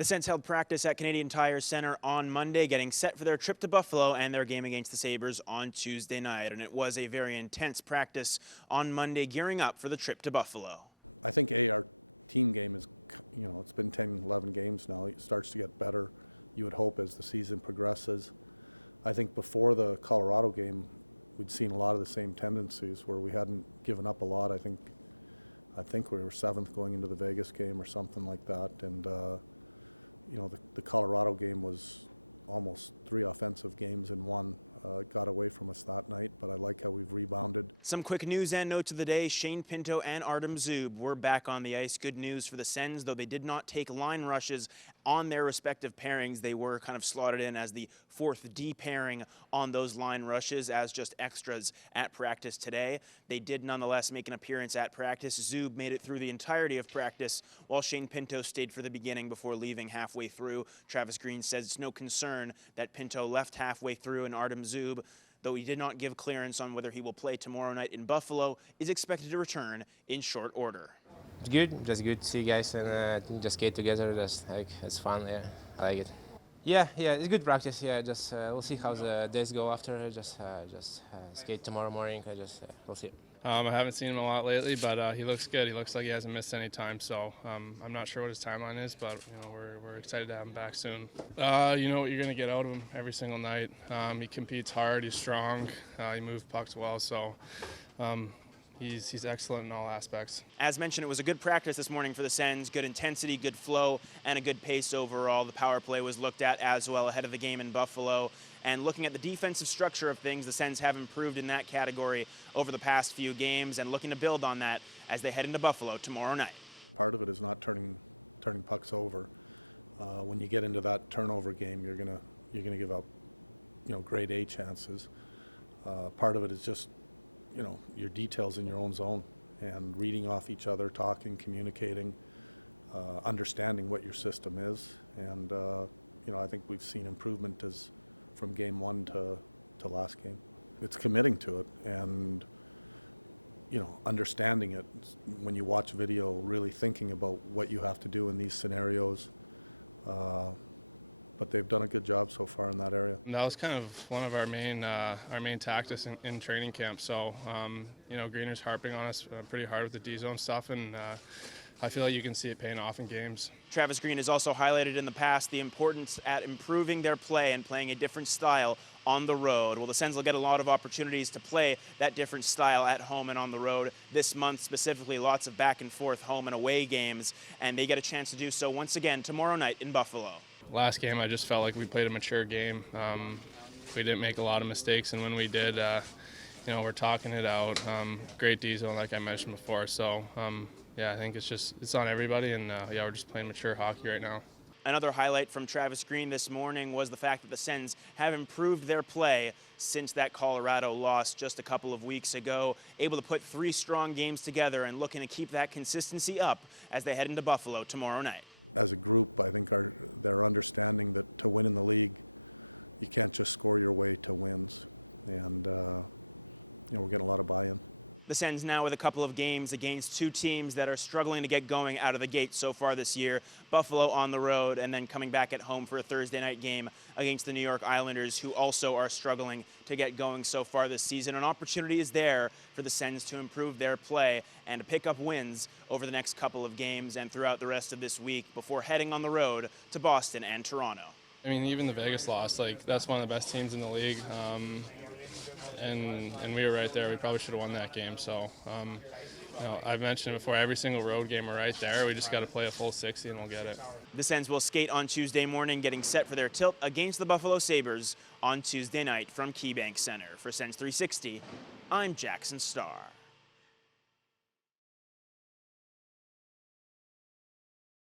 The Sens held practice at Canadian Tire Center on Monday, getting set for their trip to Buffalo and their game against the Sabres on Tuesday night. And it was a very intense practice on Monday, gearing up for the trip to Buffalo. I think our team game is, it's been 10, 11 games now. It starts to get better, you would hope, as the season progresses. I think before the Colorado game, we'd seen a lot of the same tendencies where we hadn't given up a lot. I think we were seventh going into the Vegas game or something like that. And, the Colorado game was almost 3 offensive games in one. It got away from us that night, but I like that we've rebounded. Some quick news and notes of the day. Shane Pinto and Artem Zub were back on the ice. Good news for the Sens, though they did not take line rushes on their respective pairings. They were kind of slotted in as the fourth D pairing on those line rushes as just extras at practice today. They did nonetheless make an appearance at practice. Zub made it through the entirety of practice, while Shane Pinto stayed for the beginning before leaving halfway through. Travis Green says it's no concern that Pinto left halfway through, and Artem Zub, though he did not give clearance on whether he will play tomorrow night in Buffalo, is expected to return in short order. It's good, just good to see guys and just get together. Just like it's fun, yeah, I like it. Yeah, it's good practice. Yeah, just we'll see how the days go after. Just skate tomorrow morning. We'll see. I haven't seen him a lot lately, but he looks good. He looks like he hasn't missed any time. So I'm not sure what his timeline is, but we're excited to have him back soon. You know what you're gonna get out of him every single night. He competes hard. He's strong. He moves pucks well. So. He's excellent in all aspects. As mentioned, it was a good practice this morning for the Sens. Good intensity, good flow, and a good pace overall. The power play was looked at as well ahead of the game in Buffalo. And looking at the defensive structure of things, the Sens have improved in that category over the past few games and looking to build on that as they head into Buffalo tomorrow night. Part of it is not turning pucks over. When you get into that turnover game, you're gonna give up grade A chances. Part of it is just your details in your own zone and reading off each other, talking, communicating, understanding what your system is. And I think we've seen improvement from game one to last game. It's committing to it and understanding it when you watch video, really thinking about what you have to do in these scenarios. But they've done a good job so far in that area. That was kind of one of our main tactics in training camp. So Greener's harping on us pretty hard with the D zone stuff, and I feel like you can see it paying off in games. Travis Green has also highlighted in the past the importance at improving their play and playing a different style on the road. Well, the Sens will get a lot of opportunities to play that different style at home and on the road this month, specifically lots of back and forth home and away games, and they get a chance to do so once again tomorrow night in Buffalo. Last game, I just felt like we played a mature game. We didn't make a lot of mistakes, and when we did, we're talking it out. Great D zone, like I mentioned before. So, I think it's on everybody, and we're just playing mature hockey right now. Another highlight from Travis Green this morning was the fact that the Sens have improved their play since that Colorado loss just a couple of weeks ago, able to put 3 strong games together and looking to keep that consistency up as they head into Buffalo tomorrow night. As a group, I think they're understanding that to win in the league, you can't just score your way to wins, and we get a lot of buy-in. The Sens now with a couple of games against 2 teams that are struggling to get going out of the gate so far this year. Buffalo on the road, and then coming back at home for a Thursday night game against the New York Islanders, who also are struggling to get going so far this season. An opportunity is there for the Sens to improve their play and to pick up wins over the next couple of games and throughout the rest of this week before heading on the road to Boston and Toronto. I mean, even the Vegas loss, that's one of the best teams in the league. And we were right there. We probably should have won that game. So, I've mentioned it before, every single road game we're right there. We just got to play a full 60 and we'll get it. The Sens will skate on Tuesday morning, getting set for their tilt against the Buffalo Sabres on Tuesday night from KeyBank Center. For Sens 360, I'm Jackson Starr.